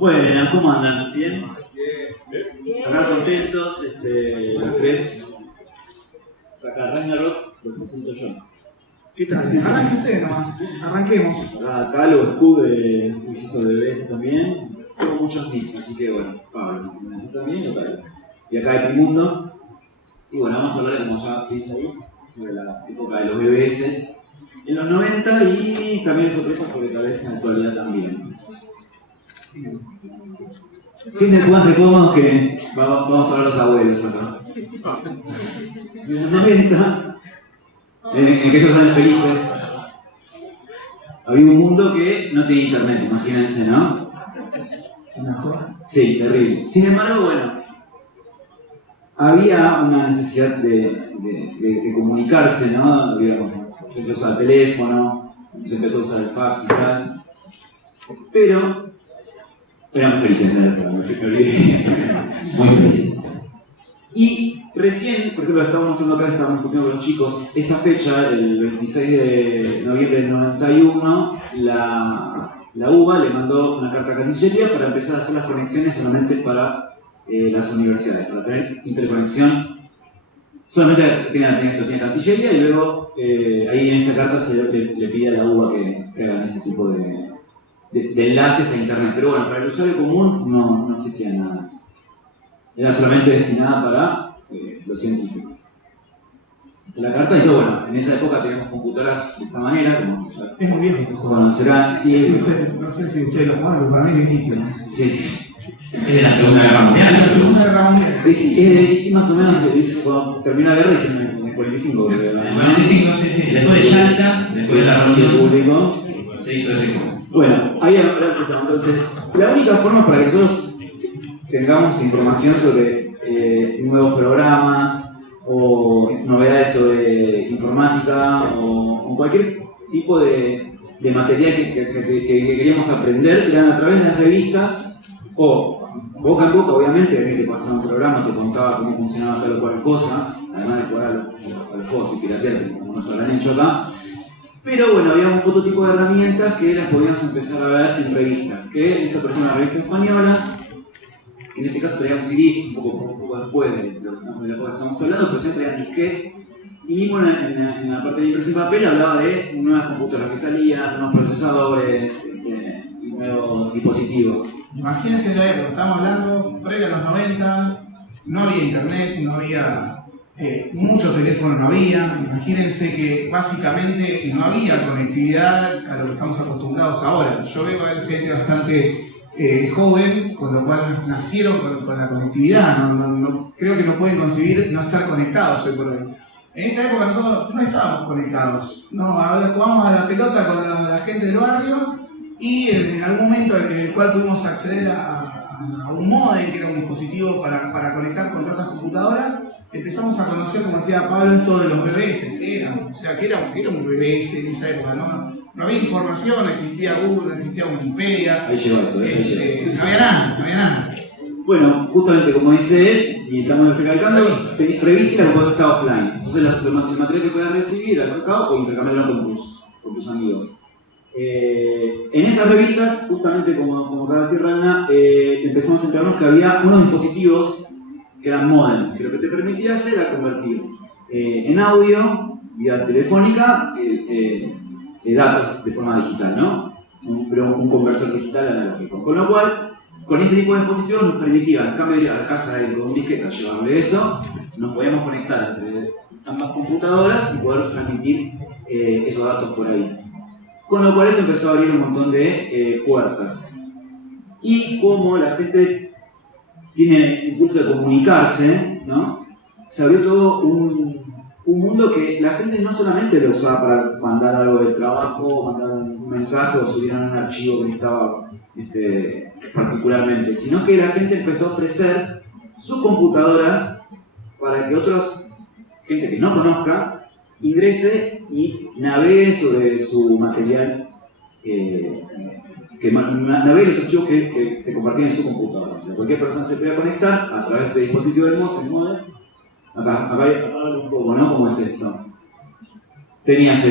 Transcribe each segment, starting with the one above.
Buenas, ¿cómo andan? ¿Bien? Acá contentos, los tres. Acá Ragnarok, lo presento yo. ¿Qué tal? Arranque usted nomás, arranquemos. Acá Talo, Scud, hizo de BS también. Tengo muchos mix, así que bueno, Pablo, ¿me también? Y acá Epimundo. Y bueno, vamos a hablar, como ya dice ahí, sobre la época de los BBS en los 90 y también sorpresas porque tal vez en la actualidad también. Siempre pónganse cómodos que vamos a hablar los abuelos acá. En los 90, en aquellos años felices, había un mundo que no tenía internet, imagínense, ¿no? Sí, terrible. Sin embargo, bueno, había una necesidad de comunicarse, ¿no? Digamos, se usaba el teléfono, se empezó a usar el fax y tal. Pero éramos felices en la época, me olvidé. Muy felices. Y recién, por ejemplo, estábamos discutiendo con los chicos, esa fecha, el 26 de noviembre del 91, la UBA le mandó una carta a Cancillería para empezar a hacer las conexiones solamente para las universidades, para tener interconexión. Solamente lo tenía Cancillería y luego ahí en esta carta le pide a la UBA que hagan ese tipo de enlaces a internet. Pero bueno, para el usuario común no existía nada de eso. Era solamente destinada para los científicos. La carta dice, bueno, en esa época teníamos computadoras de esta manera, como ya es muy viejo ese juego. conocerán. Sí, no sé si ustedes lo jugaron, pero para mí es difícil. Sí. Es de la Segunda Guerra Mundial. Es de la Segunda Guerra Mundial. Sí, más o menos, cuando terminó la guerra, hicieron en el 45. En el 45, sí. Después de Yalta, después de la reunión público, se hizo ese juego. Bueno, ahí empezamos. Entonces, la única forma para que nosotros tengamos información sobre nuevos programas o novedades sobre informática o cualquier tipo de material que queríamos aprender, eran a través de las revistas o boca en boca, obviamente, alguien que pasaba un programa, te contaba cómo funcionaba tal o cual cosa, además de jugar a los juegos y piratear, como nos habrán hecho acá. Pero bueno, había otro tipo de herramientas que las podíamos empezar a ver en revistas, que esta por ejemplo una revista española, en este caso traían CDs, un poco después de lo que estamos hablando, pero siempre traían disquetes, y mismo en la parte de impresión de papel hablaba de nuevas computadoras que salían, nuevos procesadores y nuevos dispositivos. Imagínense la época, estamos hablando previo a los 90, no había internet, no había... muchos teléfonos no había, imagínense que básicamente no había conectividad a lo que estamos acostumbrados ahora. Yo veo a gente bastante joven, con lo cual nacieron con la conectividad, creo que no pueden concebir no estar conectados hoy por hoy. En esta época nosotros no estábamos conectados, jugábamos a la pelota con la gente del barrio y en algún momento en el cual pudimos acceder a un modem, que era un dispositivo para conectar con otras computadoras. Empezamos a conocer, como decía Pablo, esto de los BBS, que era un BBS en esa época, no había información, no existía Google, no existía Wikipedia. Ahí llegó eso, no había nada. Bueno, justamente como dice él, y estamos recalcando, revista y la computadora estaba offline. Entonces el material que podías recibir era recado o intercambiarlo con tus amigos. En esas revistas, justamente como acaba de decir Rana, empezamos a enterarnos que había unos dispositivos que eran modems, que lo que te permitía hacer era convertir en audio, vía telefónica, datos de forma digital, ¿no? Pero un conversor digital analógico. Con lo cual, con este tipo de dispositivos nos permitía, en cambio de ir a la casa de él con un disquete a llevarle eso, nos podíamos conectar entre ambas computadoras y poder transmitir esos datos por ahí. Con lo cual eso empezó a abrir un montón de puertas. Y como la gente tiene el impulso de comunicarse, ¿no? Se abrió todo un mundo que la gente no solamente lo usaba para mandar algo del trabajo, mandar un mensaje o subir a un archivo que necesitaba particularmente, sino que la gente empezó a ofrecer sus computadoras para que gente que no conozca, ingrese y navegue sobre su material, que navegue los archivos que se compartían en su computadora. O sea, cualquier persona se podía conectar a través de este dispositivo del modem. Acá un poco, ¿no? ¿Cómo es esto? Tenías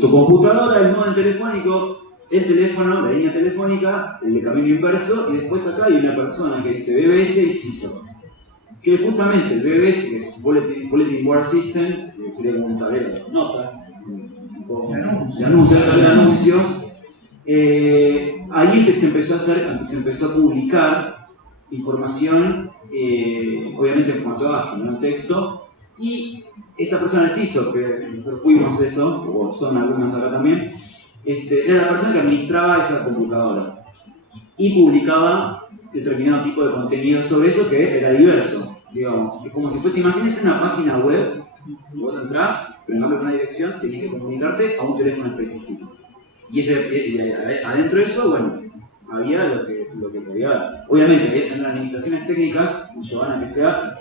tu computadora, el modem telefónico, el teléfono, la línea telefónica, el de camino inverso, y después acá hay una persona que dice BBS y CISO. Que justamente el BBS, que es Bulletin Board System, que sería como un tablero de notas, de anuncios, ahí se empezó a publicar información, obviamente en formato ASCII, no en texto, y esta persona del CISO, que nosotros fuimos eso, o son algunos acá también, era la persona que administraba esa computadora y publicaba determinado tipo de contenido sobre eso que era diverso. Digamos, es como si fuese, imagínense una página web, vos entrás, pero en cambio de una dirección tenés que comunicarte a un teléfono específico. Y adentro de eso, bueno, había lo que podía. Obviamente, en las limitaciones técnicas llevaban a que sea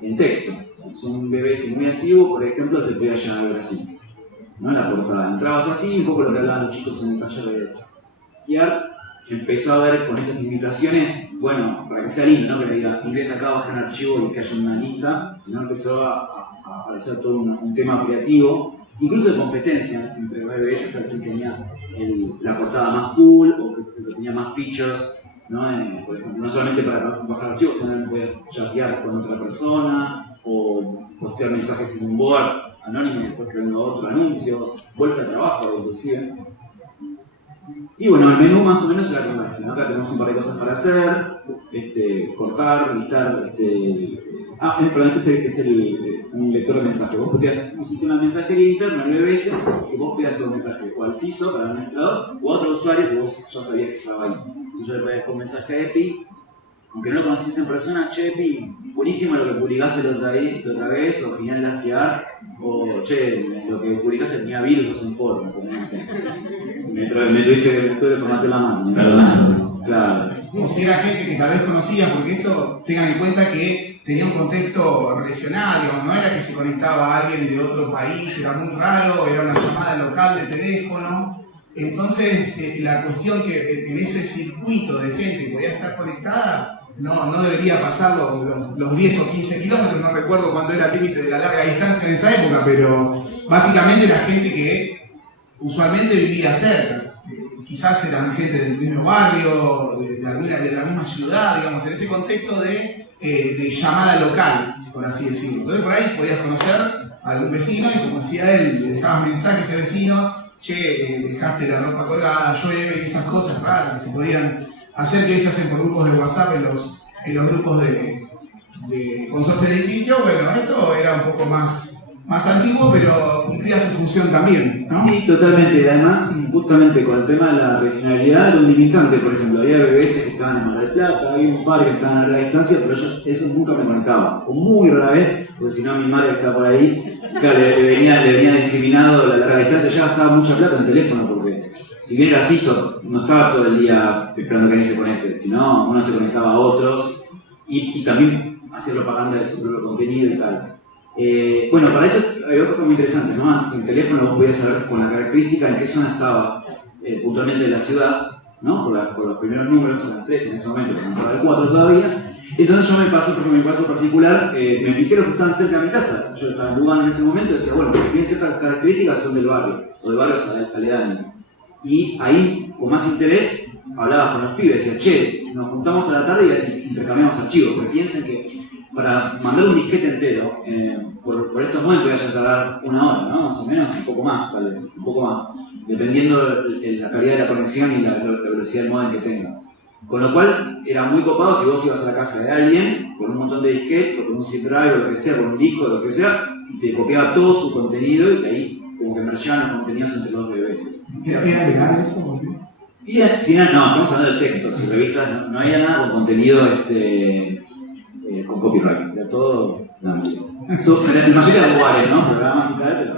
en texto. Es un BBS muy antiguo, por ejemplo, se podía llegar a ver así, ¿no? En la portada. Entrabas así, un poco lo que hablaban los chicos en el taller de Kiar. Empezó a ver con estas limitaciones, bueno, para que sea lindo, ¿no? Que le diga, ingresa acá, baja un archivo y que haya una lista, sino empezó a aparecer todo un tema creativo, incluso de competencia entre BBS, o sea, quien tenía la portada más cool o que tenía más features, ¿no? Por ejemplo, no solamente para bajar archivos, sino también podías chatear con otra persona o postear mensajes en un board anónimo y después creando otro anuncio, bolsa de trabajo inclusive. Y bueno, el menú más o menos era como este, ¿no? Acá tenemos un par de cosas para hacer, cortar, listar, perdón, este es un lector de mensajes. Vos pedías un sistema de mensajería interno, el BBS, que vos pedías los mensajes o al CISO, para el administrador, o a otro usuario que vos ya sabías que estaba ahí. Entonces yo le pedía con mensaje a EPI, aunque no lo conocías en persona, che EPI, buenísimo lo que publicaste la otra vez, o genial laquear, o che, lo que publicaste tenía virus, es un foro, no sé. Me tuve que formatear la mano. Perdón. Claro. O si era gente que tal vez conocía, porque esto, tengan en cuenta que tenía un contexto regional, digamos, no era que se conectaba a alguien de otro país, era muy raro, era una llamada local de teléfono. Entonces, la cuestión que en ese circuito de gente que podía estar conectada, no debería pasar los 10 o 15 kilómetros, no recuerdo cuándo era el límite de la larga distancia en esa época, pero básicamente era gente que usualmente vivía cerca. Quizás eran gente del mismo barrio, de la misma ciudad, digamos, en ese contexto de llamada local, por así decirlo. Entonces por ahí podías conocer a algún vecino y como decía él, le dejabas mensajes a ese vecino, che, dejaste la ropa colgada, llueve y esas cosas raras que se podían hacer, que hoy se hacen por grupos de WhatsApp en los grupos de consorcio de edificio. Bueno, esto era un poco más antiguo, pero cumplía su función también, ¿no? Sí, totalmente. Y además, justamente con el tema de la regionalidad, era un limitante. Por ejemplo, había BBS que estaban en Mar del Plata, había un par que estaban a larga distancia, pero eso nunca me conectaba. O muy rara vez, porque si no, mi madre que estaba por ahí, claro, le venía discriminado la larga distancia. Ya gastaba mucha plata en teléfono, porque si bien era CISO, no estaba todo el día esperando que alguien se conecte, sino uno se conectaba a otros y también hacía propaganda de su propio contenido y tal. Bueno, para eso había cosas muy interesantes, ¿no? Antes en el teléfono vos podías saber con la característica en qué zona estaba puntualmente de la ciudad, ¿no? Por los primeros números, eran 3 en ese momento, pero no estaba el 4 todavía. Entonces yo me pasó, porque en mi caso particular, me fijé los que estaban cerca de mi casa. Yo estaba en Lugano en ese momento y decía, bueno, porque tienen ciertas características, son del barrio, o de barrios aledaños. Y ahí, con más interés, hablaba con los pibes, decía, che, nos juntamos a la tarde y intercambiamos archivos, porque piensen que para mandar un disquete entero, por estos modelos voy a tardar 1 hora, ¿no? Más o menos, un poco más, tal vez, un poco más, dependiendo de la calidad de la conexión y la velocidad del modem que tenga. Con lo cual, era muy copado si vos ibas a la casa de alguien con un montón de disquetes o con un zip drive o lo que sea, con un disco o lo que sea, y te copiaba todo su contenido y ahí como que mergeaban los contenidos entre los bebés. ¿Era legal eso? Sí, no, estamos hablando de textos y revistas, no había nada con contenido con copyright, era todo la mayoría de lugares, ¿no? Programas y tal, pero...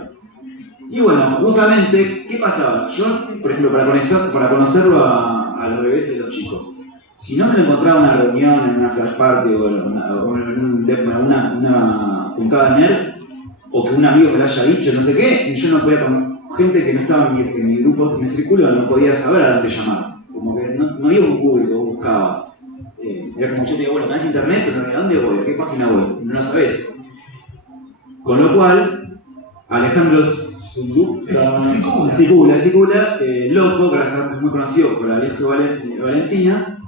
Y bueno, justamente, ¿qué pasaba? Yo, por ejemplo, para conocerlo a los bebés de los chicos, si no me lo encontraba en una reunión, en una flash party o en una juntada nerd, o que un amigo me lo haya dicho, no sé qué, yo no podía, con gente que no estaba en mi grupo, en mi círculo, no podía saber a dónde llamar. Como que no había un público, vos buscabas. Era como yo te digo, bueno, tenés internet, pero ¿a dónde voy? ¿A qué página voy? No lo sabés. Con lo cual, Alejandro Sicula, loco, que ahora es muy conocido por Alejo Valentina.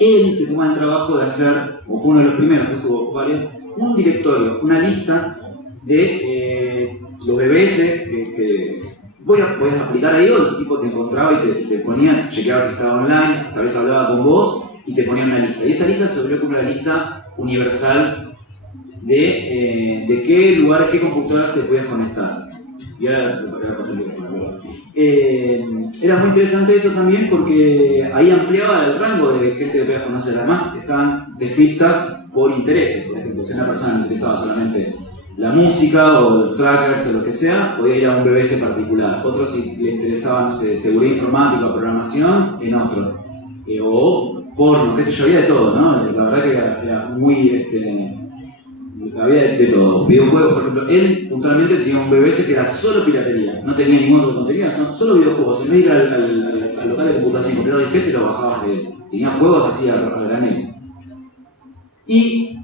Él se tomó el trabajo de hacer, o fue uno de los primeros, puso varios, un directorio, una lista de los BBS que voy a aplicar ahí, o el tipo te encontraba y te ponía, chequeaba que estaba online, tal vez hablaba con vos y te ponía una lista. Y esa lista se volvió como una lista universal de qué lugares, qué computadoras te podías conectar. Y ahora voy a pasar el teléfono. Era muy interesante eso también porque ahí ampliaba el rango de gente que podías conocer. Además, estaban descritas por intereses. Por ejemplo, si a una persona le interesaba solamente la música o los trackers o lo que sea, podía ir a un BBS particular. Otro, si le interesaba, no sé, seguridad informática o programación, en otro. O porno, qué sé yo, había de todo, ¿no? La verdad que era muy... había de todo. Videojuegos, por ejemplo, él puntualmente tenía un BBS que era solo piratería, no tenía ningún otro contenido, solo videojuegos. En vez de ir al local de computación y comprar disquete, lo bajabas de él. Tenía juegos así a granel. Y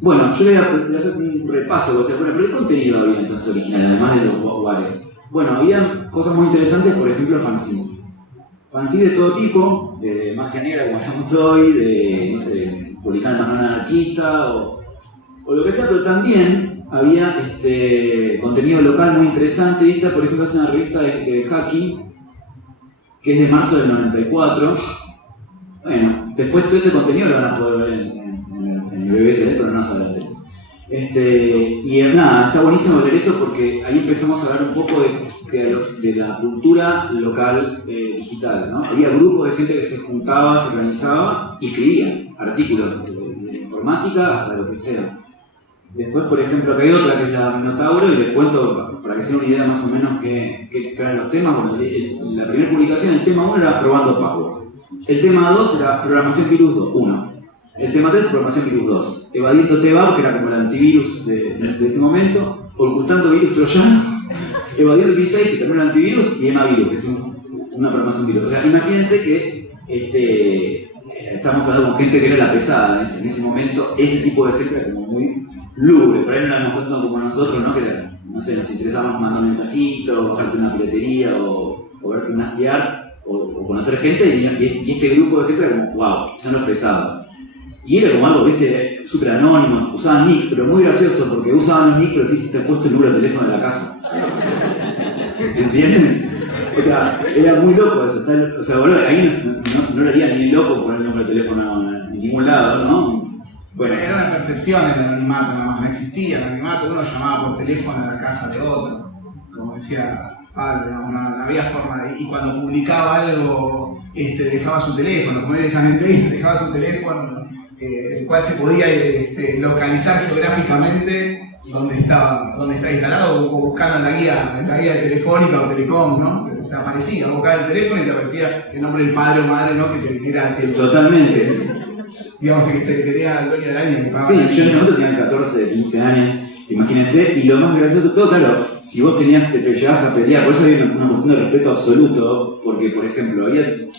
bueno, yo le voy a hacer un repaso, o sea, bueno, pero ¿qué contenido había entonces original, además de los bares? Bueno, había cosas muy interesantes, por ejemplo, fanzines. Fanzines de todo tipo, de magia negra como hablamos hoy, de, no sé, publicar el manual anarquista o lo que sea, pero también había contenido local muy interesante. Y esta, por ejemplo, es una revista de hacking que es de marzo del 94. Bueno, después todo ese contenido lo van a poder ver en el BBC, pero no más adelante. Y nada, está buenísimo ver eso porque ahí empezamos a hablar un poco de la cultura local digital, ¿no? Había grupos de gente que se juntaba, se organizaba y escribía artículos de informática hasta lo que sea. Después, por ejemplo, acá hay otra que es la Minotauro y les cuento para que se den una idea más o menos qué eran los temas. Bueno, la primera publicación, el tema 1 era probando password. El tema 2 era programación virus 1. El tema 3, programación virus 2. Evadiendo TBAP, que era como el antivirus de ese momento. Ocultando virus troyano. Evadiendo V6, que también era antivirus. Y EMAvirus, que es una programación virus. O sea, imagínense que estamos hablando con gente que era la pesada en ese momento. Ese tipo de gente era como muy lúgubre. Por ahí no éramos tanto como nosotros, ¿no? Que era, no sé, nos interesaba mandar mensajitos, bajarte una piratería o verte un asquear o conocer gente. Y este grupo de gente era como, wow, son los pesados. Y era como algo, viste, súper anónimo, usaban nicks, pero muy gracioso, porque usaban los nicks, pero quisiste puesto el número de teléfono de la casa. ¿Entienden? O sea, era muy loco eso. O sea, boludo, ahí no lo haría ni loco poner el número de teléfono en ningún lado, ¿no? Bueno, era una percepción el anonimato, nada más, no existía el anonimato, uno llamaba por teléfono a la casa de otro, como decía Pablo, no había forma de... Y cuando publicaba algo, dejaba su teléfono, como dejan el mail, dejaba su teléfono, el cual se podía localizar geográficamente dónde está instalado, o buscando en la guía telefónica o telecom, ¿no? O sea, aparecía, buscaba el teléfono y te aparecía el nombre del padre o madre, ¿no? Que era Totalmente. Digamos que tenía el dueño del año que pagaba. Sí, yo en ese momento tenía 14, 15 años, imagínense, y lo más gracioso de todo, claro, si vos te llegabas a pelear, por eso había una cuestión de respeto absoluto, porque, por ejemplo,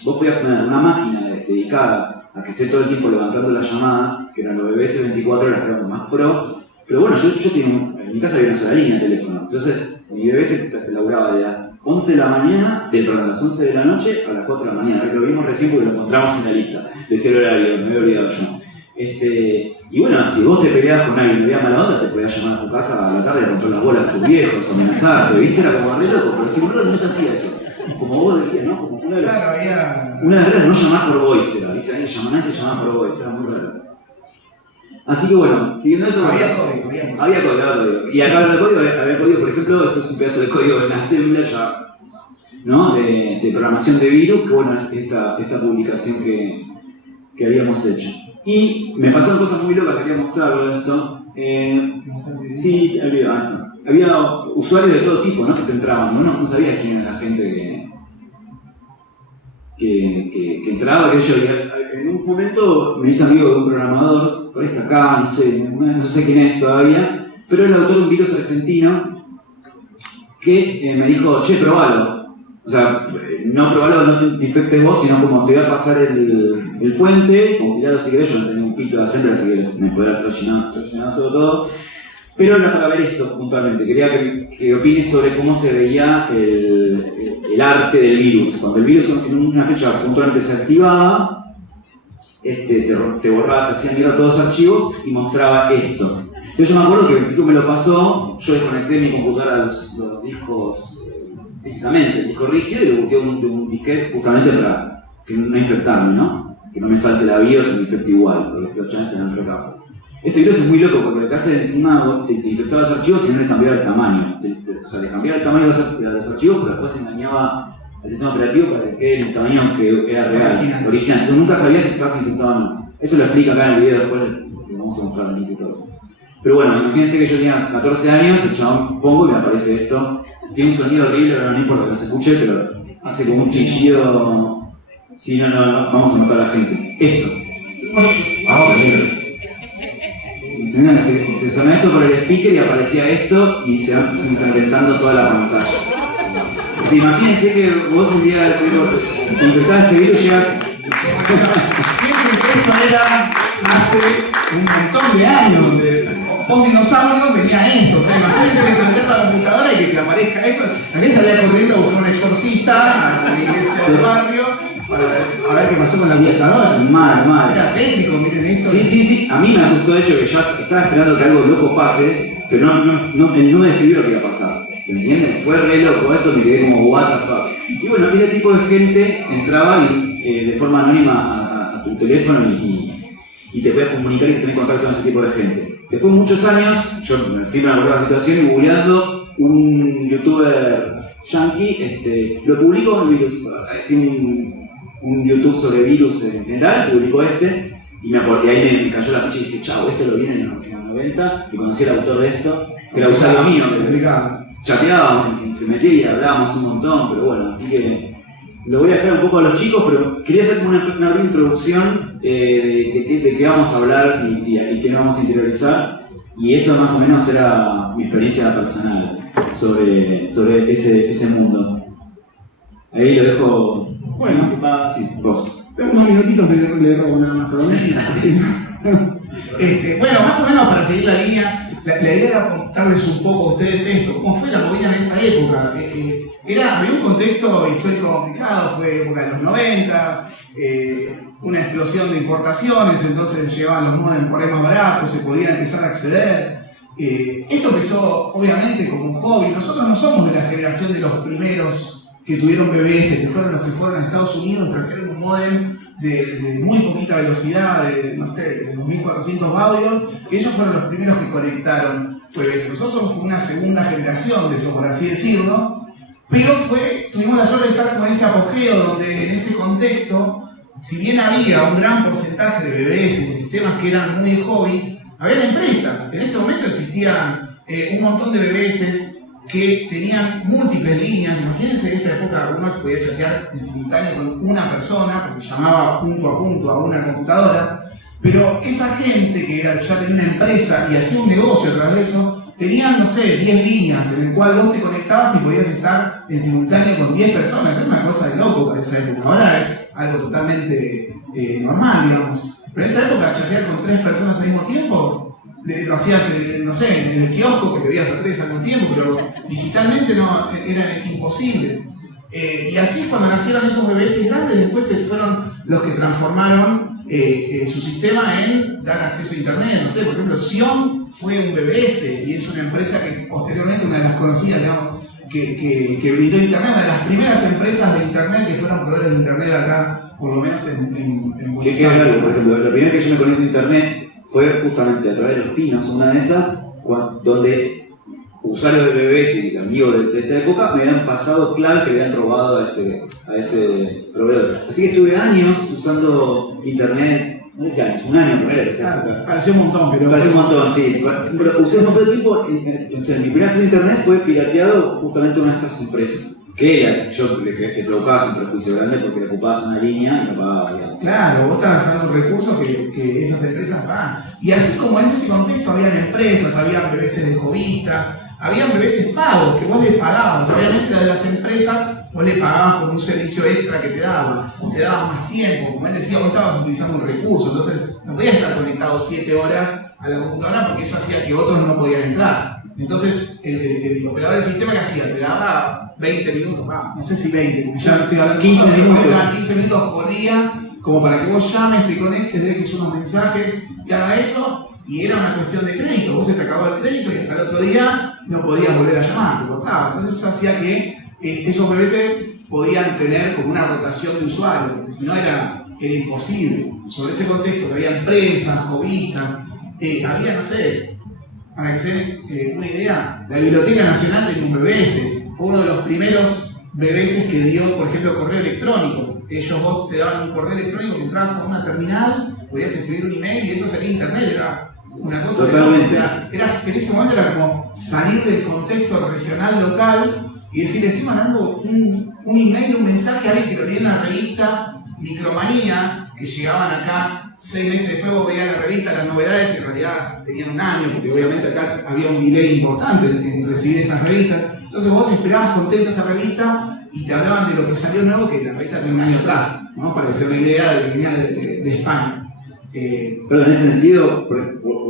vos podías poner una máquina dedicada a que esté todo el tiempo levantando las llamadas, que eran los BBS 24 horas, que eran más pro, pero bueno, yo tenía, en mi casa había una sola línea de teléfono, entonces mi BBS laburaba de las 11 de la mañana, perdón, a las 11 de la noche a las 4 de la mañana, lo vimos recién porque lo encontramos en la lista, decía el horario, me había olvidado yo. Y bueno, si vos te peleabas con alguien y veías mala onda, te podías llamar a tu casa a la tarde y romper las bolas a tus viejos, o amenazarte, ¿viste? Era como re loco, pero si uno no se hacía eso. Como vos decías, ¿no? Como una de las reglas no llamar por voice, era, ¿viste? Nadie se llamaba por voice, era muy raro. Así que bueno, siguiendo eso... Había código. Había código. Y acá había código, por ejemplo, esto es un pedazo de código en Assembler ya, ¿no? De programación de virus, que bueno, esta publicación que habíamos hecho. Y me pasaron cosas muy locas, quería mostrarlo esto. Sí, había usuarios de todo tipo, ¿no? Que te entraban, ¿no? No sabías quién era la gente que entraba, que yo en un momento me hice amigo de un programador, por acá, no sé quién es todavía, pero era el autor de un virus argentino que me dijo, che, probalo. O sea, no probalo, no te infectes vos, sino como te voy a pasar el fuente, compilado si querés, yo no tenía un pito de Assembler, así que me podría trollinado sobre todo. Pero era para ver esto puntualmente. Quería que opines sobre cómo se veía el arte del virus. Cuando el virus en una fecha puntualmente se activaba, te borraba, te hacía mirar todos los archivos y mostraba esto. Yo me acuerdo que el tipo me lo pasó, yo desconecté mi computadora de los discos físicamente, el disco rígido, y lo busqué un disquete justamente para que no infectarme, ¿no? Que no me salte la BIOS y me infecte igual, porque los chances eran recapos. Este virus es muy loco porque lo que hace encima vos te infectaba los archivos y no le cambiaba el tamaño. O sea, le cambiaba el tamaño de los archivos, pero después engañaba al sistema operativo para que quede el tamaño que era real, original. Entonces nunca sabías si estabas infectado o no. Eso lo explica acá en el video, después le vamos a mostrar el link y todo eso. Pero bueno, imagínense que yo tenía 14 años, el chabón pongo y me aparece esto. Tiene un sonido horrible, pero no importa que no se escuche, pero hace como un chillido. Sí, no, vamos a notar a la gente. Esto. Se sonó esto por el speaker y aparecía esto y se va ensangrentando toda la pantalla. O sea, imagínense que vos un día te infectás este virus y llegas. Piensen que esto era hace un montón de años, donde post dinosaurio venía esto. O sea, imagínense que prender la computadora y que te aparezca esto. También salía corriendo a buscar un exorcista a la iglesia del barrio para ver qué pasó con la computadora. Mal. Era técnico, miren esto. Sí. A mí me asustó de hecho que ya estaba esperando que algo loco pase, pero no me describió lo que iba a pasar. ¿Se entiende? Fue re loco eso, me quedé como what the fuck. Y bueno, ese tipo de gente entraba y, de forma anónima a tu teléfono y te puedes comunicar y tener contacto con ese tipo de gente. Después de muchos años, yo siempre me acuerdo de la situación y googleando, un youtuber yankee lo publicó en virus. Tiene un YouTube sobre virus en general, publicó y me acordé, ahí me cayó la ficha y dije, chao, lo vi en los 90 y conocí al autor de esto, que era usuario mío, que chateábamos, se metía y hablábamos un montón, pero bueno, así que lo voy a dejar un poco a los chicos, pero quería hacer como una breve introducción de qué vamos a hablar y qué vamos a interiorizar, y eso más o menos era mi experiencia personal sobre ese mundo. Ahí lo dejo. Bueno, sí, vos. Tengo unos minutitos que le robo nada más a Domingo. Bueno, más o menos para seguir la línea, la idea era contarles un poco a ustedes esto, cómo fue la movida en esa época. Había un contexto histórico complicado, fue época de los 90, una explosión de importaciones, entonces llegaban los modems por ahí más baratos, se podía empezar a acceder. Esto empezó obviamente como un hobby. Nosotros no somos de la generación de los primeros que tuvieron BBS, que fueron los que fueron a Estados Unidos, trajeron un modem de muy poquita velocidad, de 2400 baudios, que ellos fueron los primeros que conectaron BBS. Nosotros somos como una segunda generación de eso, por así decirlo, pero tuvimos la suerte de estar con ese apogeo donde en ese contexto, si bien había un gran porcentaje de BBS, de sistemas que eran muy de hobby, había empresas. En ese momento existían un montón de BBS que tenían múltiples líneas. Imagínense en esta época uno podía chatear en simultáneo con una persona, porque llamaba punto a punto a una computadora, pero esa gente que ya tenía una empresa y hacía un negocio a través de eso, tenían, no sé, 10 líneas en el cual vos te conectabas y podías estar en simultáneo con 10 personas. Es una cosa de loco para esa época. Ahora es algo totalmente normal, digamos. Pero en esa época chatear con 3 personas al mismo tiempo, lo hacías, no sé, en el kiosco, que te veías a 3 al mismo tiempo, pero digitalmente no, era imposible. Y así es cuando nacieron esos BBS grandes. Después fueron los que transformaron su sistema en dar acceso a internet. No sé, por ejemplo, Sion fue un BBS y es una empresa que posteriormente, una de las conocidas, digamos, que brindó internet, una de las primeras empresas de internet que fueron proveedores de internet acá, por lo menos en Buenos Aires. Por ejemplo, la primera que yo me conecté a internet fue justamente a través de Los Pinos, una de esas, donde usuarios de BBS y amigos de esta época me habían pasado claves que le habían robado a ese proveedor. Así que estuve años usando internet, no sé si años, un año primero, o sea, pareció un montón, pero... Pareció un montón, sí. Pero usé un montón de tiempo, mi primer acceso a internet fue pirateado justamente a una de estas empresas. Que yo le provocaba un perjuicio grande porque le ocupabas una línea y no pagaba, digamos. Claro, vos estabas dando un recurso que esas empresas pagan. Y así como en ese contexto habían empresas, habían BBS de hobbyistas, habían BBS pagos que vos le pagabas. Obviamente la de las empresas vos le pagabas por un servicio extra que te daban, vos te daban más tiempo. Como él decía, vos estabas utilizando un recurso, entonces no podía estar conectado 7 horas a la computadora porque eso hacía que otros no podían entrar. Entonces el operador del sistema, ¿qué hacía? Te daba 20 minutos, no sé si 20, porque ya estoy hablando 15 minutos. 15 minutos por día, como para que vos llames, te conectes, dejes unos mensajes y haga eso. Y era una cuestión de crédito, vos se te acabó el crédito y hasta el otro día no podías volver a llamar, te cortaba. Entonces eso hacía que esos BBS podían tener como una rotación de usuarios, porque si no era imposible. Sobre ese contexto que había empresas, hobbyistas, había, no sé, para que se den una idea, la Biblioteca Nacional tenía un BBS, fue uno de los primeros BBS que dio, por ejemplo, correo electrónico. Vos te daban un correo electrónico que entrabas a una terminal, podías escribir un email y eso salía a internet, era una cosa de loco. O sea, en ese momento era como salir del contexto regional, local, y decir, estoy mandando un email, un mensaje a alguien que lo leía en la revista Micromanía, que llegaban acá 6 meses después, vos veías la revista, las novedades, y en realidad tenían un año, porque obviamente acá había un delay importante en recibir esas revistas. Entonces vos esperabas contento esa revista y te hablaban de lo que salió nuevo, que la revista tenía un año atrás, ¿no? Para que se den una idea de que venía de España. Pero en ese sentido, por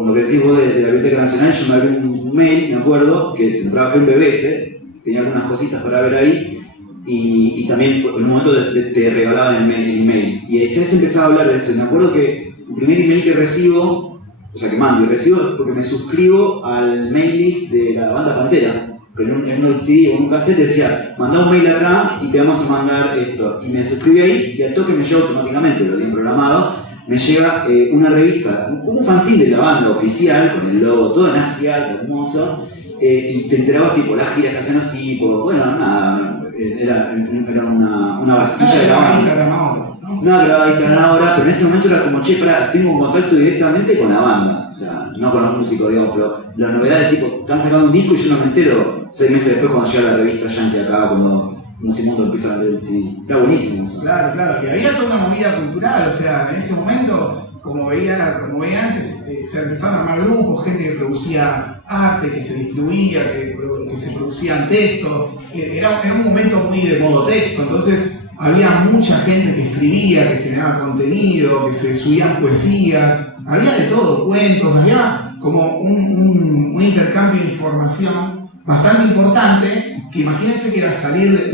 lo que decís vos de la Biblioteca Nacional, yo me abrí un mail, me acuerdo, que se entraba en BBS, tenía algunas cositas para ver ahí, y también en un momento te regalaban el email. Y ya se empezaba a hablar de eso. Me acuerdo que el primer email que recibo, o sea que mando y recibo, es porque me suscribo al mail list de la banda Pantera. Que en un CD o en un cassette decía, mandá un mail acá y te vamos a mandar esto. Y me suscribí ahí y al toque me llega automáticamente, lo habían programado, me llega una revista, un fanzine de la banda oficial, con el logo todo en ASCII, hermoso, y te enterabas tipo las giras que hacían los tipos, bueno, nada, era una bastilla de la banda. No, grababa Instagram ahora, pero en ese momento era como, che, pará, tengo un contacto directamente con la banda, o sea, no con los músicos, digamos, pero las novedades, tipo, están sacando un disco y yo no me entero 6 meses después cuando llega la revista Yankee acá, cuando Musimundo empieza a leer el CD. Era buenísimo eso. Claro, y había toda una movida cultural, o sea, en ese momento, como veía antes, se empezaron a armar grupos, gente que producía arte, que se distribuía, que se producían textos, era un momento muy de modo texto, entonces había mucha gente que escribía, que generaba contenido, que se subían poesías, había de todo, cuentos, había como un intercambio de información bastante importante, que imagínense que era salir de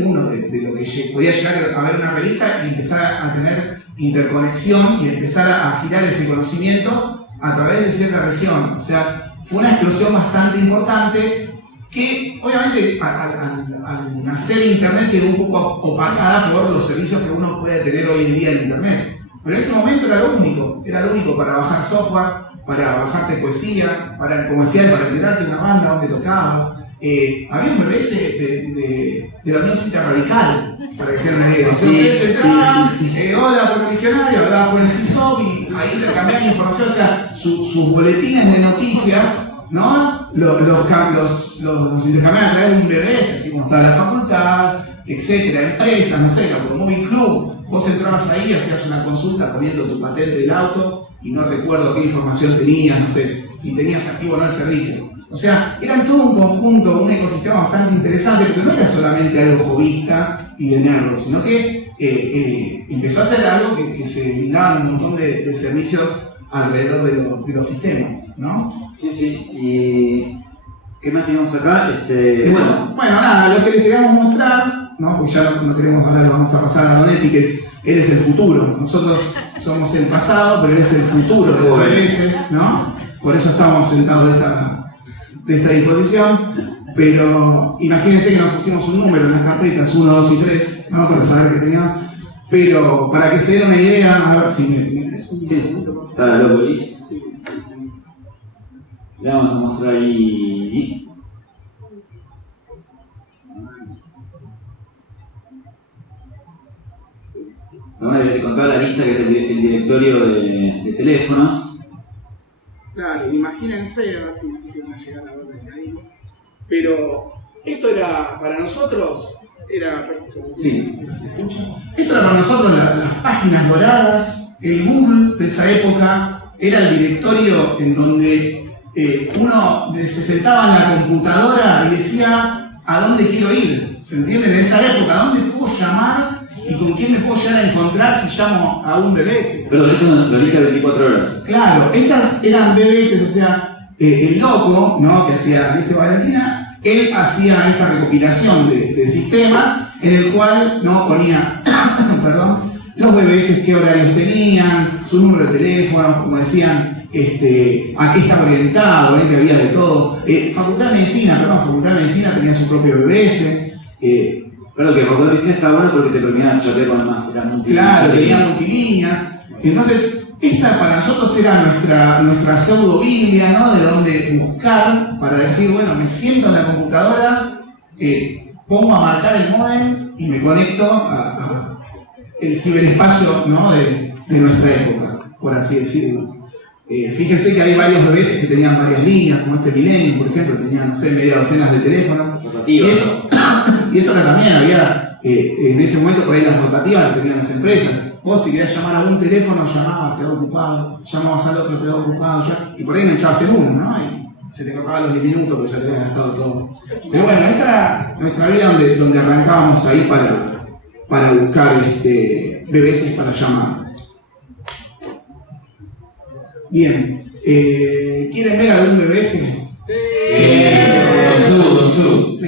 lo que podía llegar a ver una revista y empezar a tener interconexión y empezar a girar ese conocimiento a través de cierta región. O sea, fue una explosión bastante importante que obviamente al nacer Internet quedó un poco opacada por los servicios que uno puede tener hoy en día en Internet. Pero en ese momento era lo único para bajar software, para bajarte poesía, como decía, para enterarte de una banda donde tocaba. Había un BBS de la Unión Cívica Radical, para que se den una idea. Ustedes entraban, hola por el Legionario, hablaba por el CISOP y ahí intercambiaban información, o sea, sus boletines de noticias, ¿no? Los intercambiaban a través de un BBS, así como estaba la facultad, etcétera, empresas, no sé, como Móvil Club. Vos entrabas ahí, hacías una consulta poniendo tu patente del auto y no recuerdo qué información tenías, no sé, si tenías activo o no el servicio. O sea, eran todo un conjunto, un ecosistema bastante interesante, porque no era solamente algo hobbyista y de nerdos, sino que empezó a ser algo que se brindaban un montón de servicios alrededor de los sistemas, ¿no? Sí, y ¿qué más tenemos acá? Bueno, nada, lo que les queríamos mostrar, ¿no? Porque ya no queremos hablar, lo vamos a pasar a Don Epi, que él es el futuro. Nosotros somos el pasado, pero él es el futuro de los BBS, ¿no? Por eso estamos sentados de esta disposición. Pero imagínense que nos pusimos un número en las carpetas, 1, 2 y 3, ¿no? Para saber qué teníamos. Pero para que se den una idea, a ver si me un segundo, por favor. Está la Lópolis. Sí. Le vamos a mostrar ahí. Con toda la lista que es el directorio de teléfonos. Claro, imagínense, a ver si van a llegar a ver desde ahí. Pero esto era para nosotros, sí. Esto era para nosotros las páginas doradas, el Google de esa época, era el directorio en donde uno se sentaba en la computadora y decía a dónde quiero ir, ¿se entiende? De esa época, ¿a dónde puedo llamar ¿Y con quién me puedo llegar a encontrar si llamo a un BBS? Pero esto es una lista de 24 horas. Claro, estas eran BBS, o sea, el loco, ¿no? Que hacía Sergio Valentina, él hacía esta recopilación de sistemas en el cual no ponía, perdón, los BBS, qué horarios tenían, su número de teléfono, como decían, a qué estaba orientado, que había de todo. Facultad de Medicina tenía su propio BBS. Claro que Facultad de Medicina está bueno porque te permitía chatear con demás. Claro, tenía multilíneas. Entonces, esta para nosotros era nuestra pseudo Biblia, ¿no? De dónde buscar para decir, bueno, me siento en la computadora, pongo a marcar el módem y me conecto a el ciberespacio, ¿no? de nuestra época, por así decirlo. Fíjense que hay varios BBS que tenían varias líneas, como este Millennium, por ejemplo, tenía, no sé, media docena de teléfonos. Y eso que también había, en ese momento, por ahí las rotativas que tenían las empresas. Vos, si querías llamar a un teléfono, llamabas, te daba ocupado, llamabas al otro, te daba ocupado, y por ahí enganchabas en uno, ¿no? Y se te cortaban los 10 minutos porque ya te habías gastado todo. Pero bueno, esta era nuestra vida donde arrancábamos ahí para buscar BBS para llamar. Bien, ¿quieren ver algún BBS? Sí. Con su.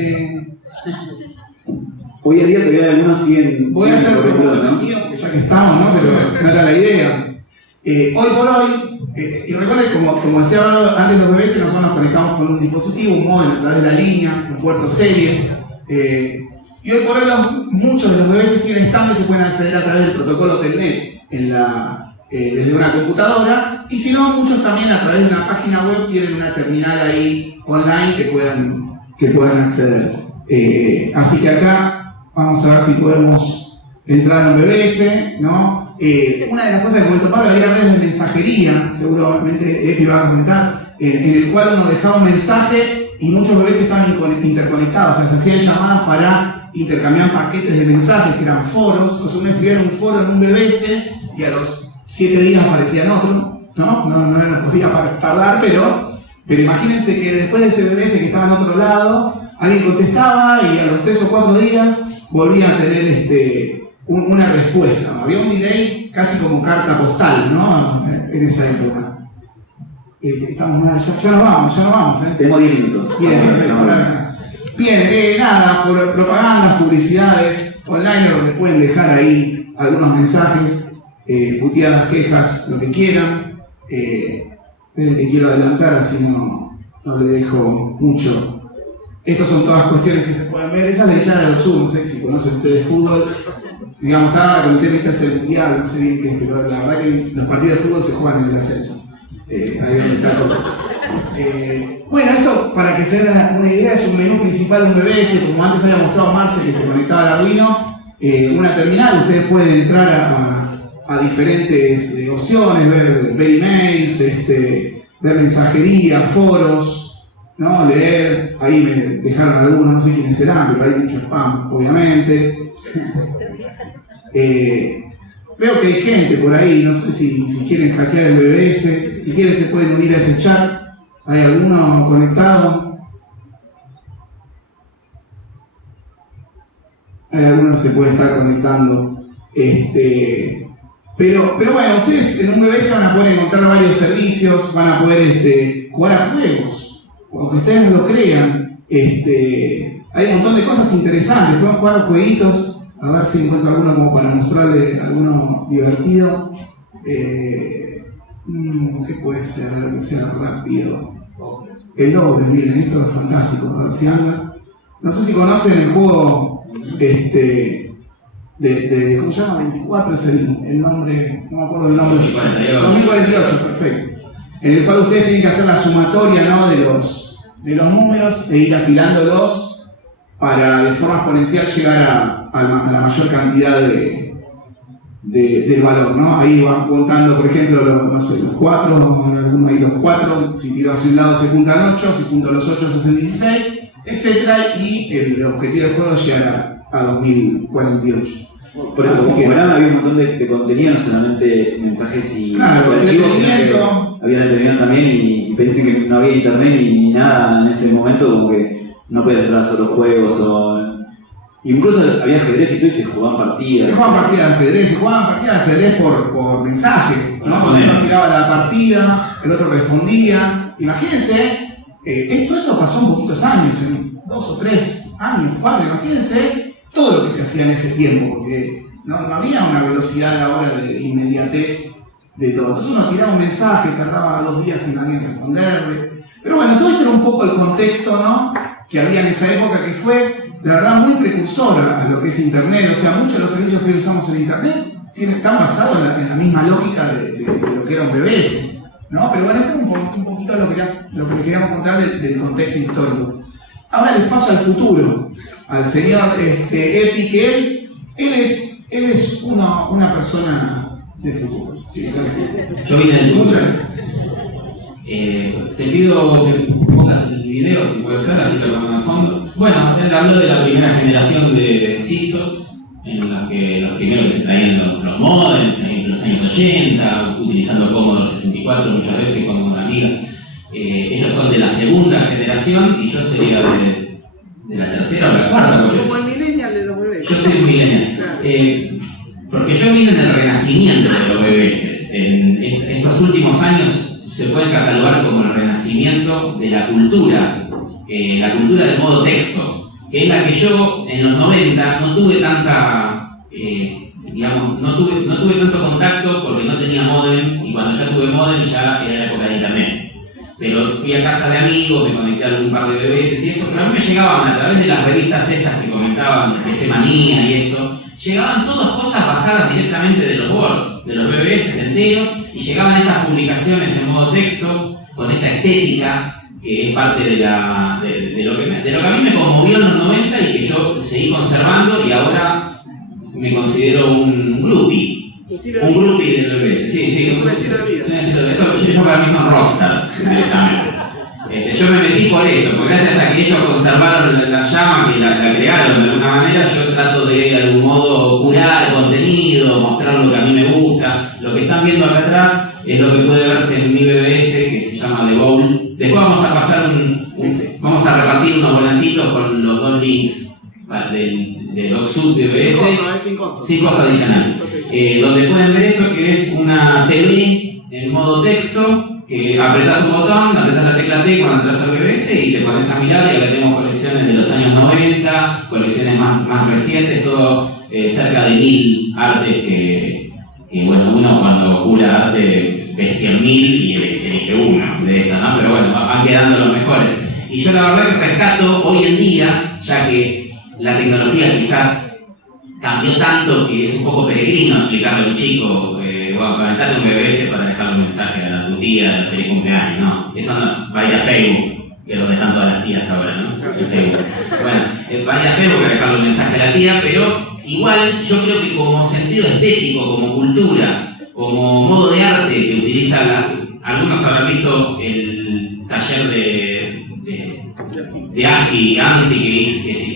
Hoy en día todavía algunos siguen. Voy a hacer por promoción mío, porque ya que estamos, ¿no? Pero no era la idea. Hoy por hoy, y recuerden, como decía antes, los BBS nosotros nos conectamos con un dispositivo, un módem a través de la línea, un puerto serie. Y hoy por hoy muchos de los BBS siguen estando y se pueden acceder a través del protocolo Telnet desde una computadora, y si no, muchos también a través de una página web tienen una terminal ahí online que puedan acceder. Así que acá vamos a ver si podemos entrar a un BBS, ¿no? Una de las cosas que comentó Pablo había redes de mensajería, seguramente Epi va a comentar, en el cual uno dejaba un mensaje y muchos BBS estaban interconectados, o sea, se hacían llamadas para intercambiar paquetes de mensajes que eran foros. Entonces uno escribía un foro en un BBS y a los 7 días aparecía en otro, no podía tardar, pero imagínense que después de ese BBS que estaba en otro lado, alguien contestaba y a los 3 o 4 días volvía a tener una respuesta. Había un delay casi como carta postal, ¿no? En esa época. Estamos mal, ya nos vamos. Tenemos 10 minutos. Bien, nada, por propagandas, publicidades online, donde pueden dejar ahí algunos mensajes. Puteadas, quejas, lo que quieran. Esperen que quiero adelantar, así no le dejo mucho. Estas son todas cuestiones que se pueden ver. Esa es la hinchada de los Zoom, no sé si conocen ustedes fútbol. Digamos, estaba con el tema este el mundial, no sé bien qué, pero la verdad que los partidos de fútbol se juegan en el ascenso. Ahí donde está todo. Bueno, esto, para que se den una idea, es un menú principal de un BBS, como antes había mostrado Marce, que se conectaba al Arduino. Una terminal, ustedes pueden entrar a diferentes opciones, ver emails, ver mensajería, foros, ¿no? Leer. Ahí me dejaron algunos, no sé quiénes serán, pero hay mucho spam, obviamente. Veo que hay gente por ahí, no sé si quieren hackear el BBS, si quieren se pueden unir a ese chat. ¿Hay alguno conectado? Hay alguno que se puede estar conectando. Pero bueno, ustedes en un BBS van a poder encontrar varios servicios, van a poder jugar a juegos, aunque ustedes no lo crean. Hay un montón de cosas interesantes, pueden jugar a jueguitos. A ver si encuentro alguno como para mostrarle alguno divertido. ¿Qué puede ser? Algo que sea rápido. El doble, miren, esto es fantástico. A ver si anda. No sé si conocen el juego ¿cómo se llama? 24 es el nombre, no me acuerdo el nombre. 2048, perfecto. En el cual ustedes tienen que hacer la sumatoria, ¿no? de los números e ir apilándolos para de forma exponencial llegar a la mayor cantidad del valor, ¿no? Ahí van contando, por ejemplo, los 4, ahí los 4, si tiro hacia un lado se juntan 8, si junto los 8 se hacen 16, etc. Y el objetivo del juego es llegar a 2048. Por eso, como verán, había un montón de contenido, no solamente mensajes y archivos, sino que había determinado también y pensé que no había internet ni nada en ese momento, como que no podías entrar solo juegos o Incluso había ajedrez y todo y se jugaban partidas. Se jugaban partidas de ajedrez, por mensaje, ¿no? Uno tiraba la partida, el otro respondía. Imagínense, esto pasó en poquitos años, en 2 o 3 años, 4, imagínense todo lo que se hacía en ese tiempo, porque no había una velocidad ahora de inmediatez de todo. Entonces uno tiraba un mensaje, tardaba 2 días en alguien responderle. Pero bueno, todo esto era un poco el contexto, ¿no?, que había en esa época, que fue, la verdad, muy precursor a lo que es Internet. O sea, muchos de los servicios que hoy usamos en Internet están basados en la misma lógica de lo que era un BBS, ¿no? Pero bueno, esto es un poquito lo que le queríamos contar del contexto histórico. Ahora les paso al futuro, al señor Epi, que él es una persona de futuro. Sí, yo vine del futuro. Muchas gracias. Te pido que pongas el video, si puede ser, así lo pongo en el fondo. Bueno, él habló de la primera generación de CISOs, en la que los primeros que se traían los modems en los años 80, utilizando Commodore 64 muchas veces como una amiga. Ellos son de la segunda generación y yo sería de la tercera o la cuarta. Como el millennial de los bebés. Yo soy un millennial. Porque yo vine en el renacimiento de los bebés. En estos últimos años se puede catalogar como el renacimiento de la cultura de modo texto, que es la que yo en los 90 no tuve tanta, no tuve tanto contacto porque no tenía modem, y cuando ya tuve modem ya era la época de internet. Pero fui a casa de amigos, me conecté a algún par de BBS y eso, pero a mí me llegaban a través de las revistas estas que comentaban, PC Manía y eso, llegaban todas cosas bajadas directamente de los boards, de los BBS enteros, y llegaban estas publicaciones en modo texto, con esta estética, que es parte de lo que a mí me conmovió en los 90 y que yo seguí conservando, y ahora me considero un groupie. Un groupie del BBS. Sí, es un estilo de vida. Es un estilo de vida. Yo para mí son rockstars, directamente. Yo me metí por esto, porque gracias a que ellos conservaron la llama, que la crearon de alguna manera, yo trato de algún modo curar contenido, mostrar lo que a mí me gusta. Lo que están viendo acá atrás es lo que puede verse en mi BBS, que se llama The Bowl. Después vamos a pasar vamos a repartir unos volantitos con los 2 links del Oxud BBS. Sin costo adicional. Donde pueden ver esto, que es una TV en modo texto, que apretás un botón, apretás la tecla T cuando entras al BBS y te pones a mirar, y acá tenemos colecciones de los años 90, colecciones más recientes, todo cerca de 1000 artes que bueno, uno cuando cura arte ve 100.000 y elige uno de esas, ¿no? Pero bueno, van quedando los mejores. Y yo la verdad que rescato hoy en día, ya que la tecnología quizás cambió tanto que es un poco peregrino explicarle a un chico, bueno, conectate un BBS para dejarle un mensaje a tu tía del feliz cumpleaños, ¿no? Eso no, va a ir a Facebook, que es donde están todas las tías ahora, ¿no? En Facebook. Bueno, va a ir a Facebook para dejarle un mensaje a la tía, pero igual yo creo que como sentido estético, como cultura, como modo de arte que utiliza algunos habrán visto el taller de ANSI que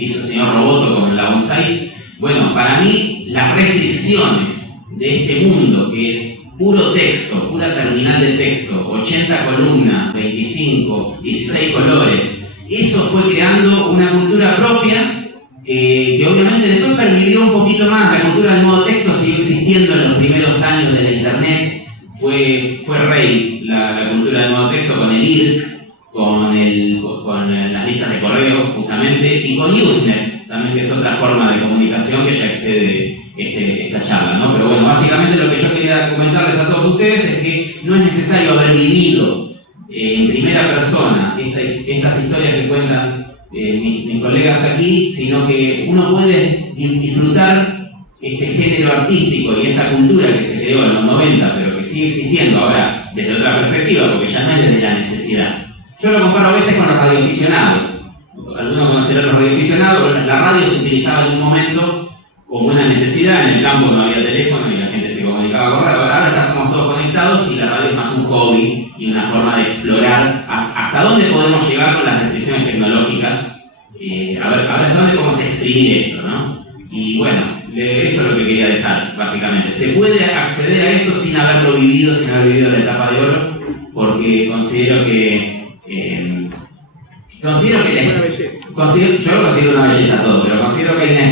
hizo el señor Roboto con la Bonsai. Bueno, para mí las restricciones de este mundo, que es puro texto, pura terminal de texto, 80 columnas, 25, 16 colores, eso fue creando una cultura propia que obviamente después pervivió un poquito más. La cultura del modo texto siguió existiendo en los primeros años de la internet, fue rey la cultura del modo texto con el IRC, con las listas de correo justamente, y con Usenet también, que es otra forma de comunicación que ya excede esta charla, ¿no? Pero bueno, básicamente lo que yo quería comentarles a todos ustedes es que no es necesario haber vivido en primera persona estas historias que cuentan mis colegas aquí, sino que uno puede disfrutar este género artístico y esta cultura que se creó en los 90, pero que sigue existiendo ahora desde otra perspectiva, porque ya no es desde la necesidad. Yo lo comparo a veces con los radioaficionados. Algunos conocerán los radioaficionados. La radio se utilizaba en un momento como una necesidad. En el campo no había teléfono y la gente se comunicaba con radio. Ahora estamos todos conectados y la radio es más un hobby y una forma de explorar hasta dónde podemos llegar con las restricciones tecnológicas. A ver hasta dónde podemos exprimir esto, ¿no? Y bueno, eso es lo que quería dejar, básicamente. Se puede acceder a esto sin haberlo vivido, sin haber vivido la etapa de oro, porque considero que yo lo considero una belleza todo, pero considero que hay una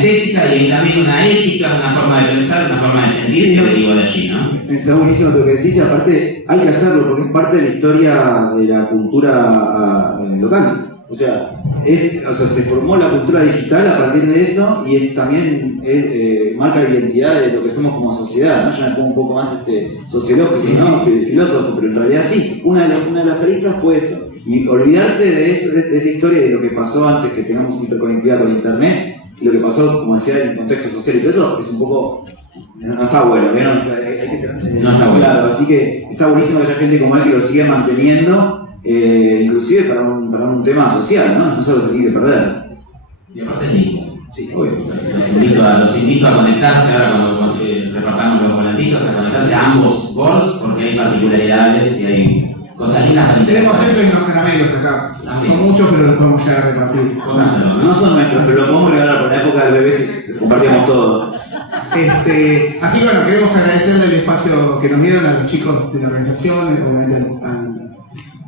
y hay también una ética, una forma de pensar, una forma de sentir que derivó de allí, ¿no? Está buenísimo lo que decís y aparte hay que hacerlo porque es parte de la historia de la cultura local. O sea, se formó la cultura digital a partir de eso y también marca la identidad de lo que somos como sociedad, ¿no? Yo me pongo un poco más sociológico, ¿no? Filósofo, pero en realidad sí, una de las aristas fue eso. Y olvidarse de esa historia y de lo que pasó antes que tengamos hiperconectividad con internet y lo que pasó, como decía, en el contexto social y todo eso, es un poco... No está bueno, ¿eh? Hay que tener no está bueno. Claro, así que está buenísimo que haya gente como él que lo siga manteniendo, inclusive para un tema social, ¿no? No solo se tiene que perder. Y aparte es lindo. Sí, obvio. Los invito a conectarse ahora cuando repartamos los volantitos, a conectarse a ambos boards porque hay particularidades y hay cosas lindas para Tenemos eso y unos caramelos acá. Son muchos, pero los podemos llegar a repartir. No son nuestros, pero los podemos regalar por la época del bebé si compartíamos todo. Así que bueno, queremos agradecerle el espacio que nos dieron a los chicos de la organización, obviamente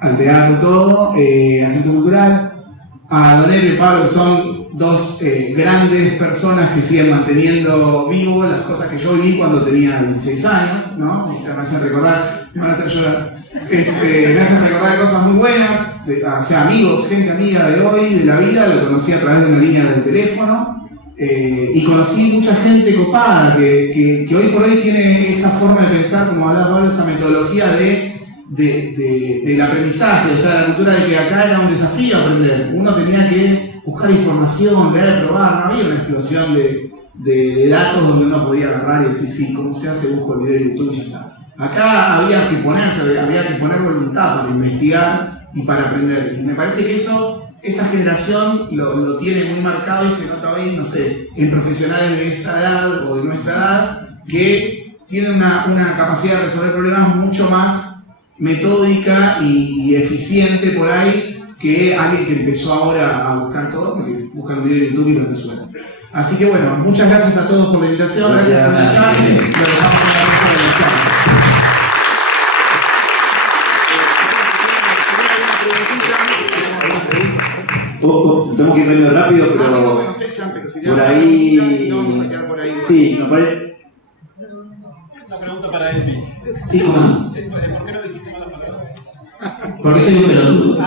al teatro, todo, al Centro Cultural, a Don Ebro y Pablo, que son dos grandes personas que siguen manteniendo vivo las cosas que yo viví cuando tenía 16 años, ¿no? Me hacen recordar, me van a hacer llorar, me hacen recordar cosas muy buenas, o sea, amigos, gente amiga de hoy, de la vida, lo conocí a través de una línea del teléfono. Y conocí mucha gente copada que hoy por hoy tiene esa forma de pensar, como hablaba Pablo, esa metodología del aprendizaje, o sea, la cultura de que acá era un desafío aprender. Uno tenía que buscar información, leer, probar, no había una explosión de datos donde uno podía agarrar y decir, sí, ¿cómo se hace? Busco el video de YouTube y ya está. Acá había que poner voluntad para investigar y para aprender. Y me parece que esa generación lo tiene muy marcado y se nota hoy, no sé, en profesionales de esa edad o de nuestra edad que tienen una capacidad de resolver problemas mucho más metódica y eficiente por ahí que alguien que empezó ahora a buscar todo, porque buscan un video de YouTube y lo resuelven. Así que bueno, muchas gracias a todos por la invitación, gracias por estar. Lo dejamos en la mesa de la charla. Tenemos que ir medio rápido, pero Que nos echan, pero si por ahí... si no vamos a quedar por ahí. Sí, nos parece... Una pregunta para Elvi. Sí, ¿cómo no? ¿Por qué no dijiste malas palabras? Porque soy un pelotudo.